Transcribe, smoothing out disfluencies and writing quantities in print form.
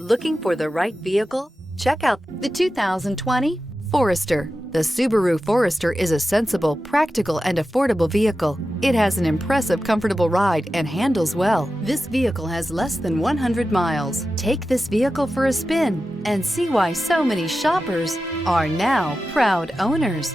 Looking for the right vehicle? Check out the 2020 Forester. The Subaru Forester is a sensible, practical, and affordable vehicle. It has an impressive, comfortable ride and handles well. This vehicle has less than 100 miles. Take this vehicle for a spin and see why so many shoppers are now proud owners.